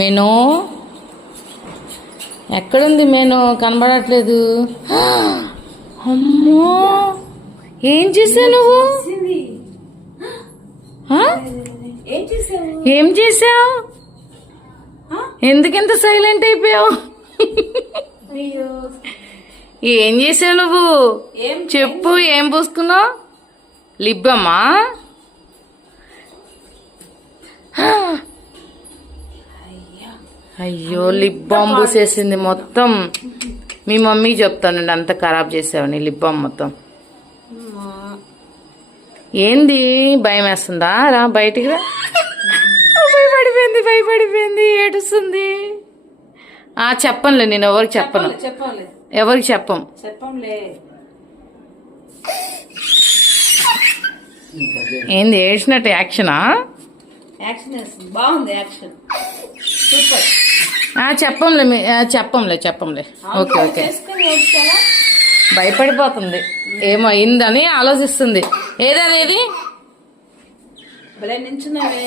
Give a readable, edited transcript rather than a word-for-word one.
Menu ఎక్కడుంది? Menu కనబడట్లేదు. అమ్మో, ఏం చేసావు నువ్వు? ఏం చేసావు? ఎందుకింత సైలెంట్ అయిపోయావు? ఏం చేసావు నువ్వు? చెప్పు, ఏం పూసుకున్నావు? లిబ్బమ్మా? అయ్యో, లిప్ బామ్ పూసేసింది మొత్తం. మీ మమ్మీకి చెప్తానండి, అంత ఖరాబ్ చేసావని లిప్ బామ్ మొత్తం. ఏంది, భయం వేస్తుందా? రా బయటికి రా. భయపడిపోయింది, ఏడుస్తుంది. చెప్పనులే, నేను ఎవరికి చెప్పను. ఎవరికి చెప్పంలే. ఏంది ఏడ్చినట్టు యాక్షనా? బాగుంది యాక్షన్, సూపర్. చెప్పంలే. ఓకే. భయపడిపోతుంది, ఏమో అయిందని ఆలోచిస్తుంది. ఏదనేది నించున్నావే.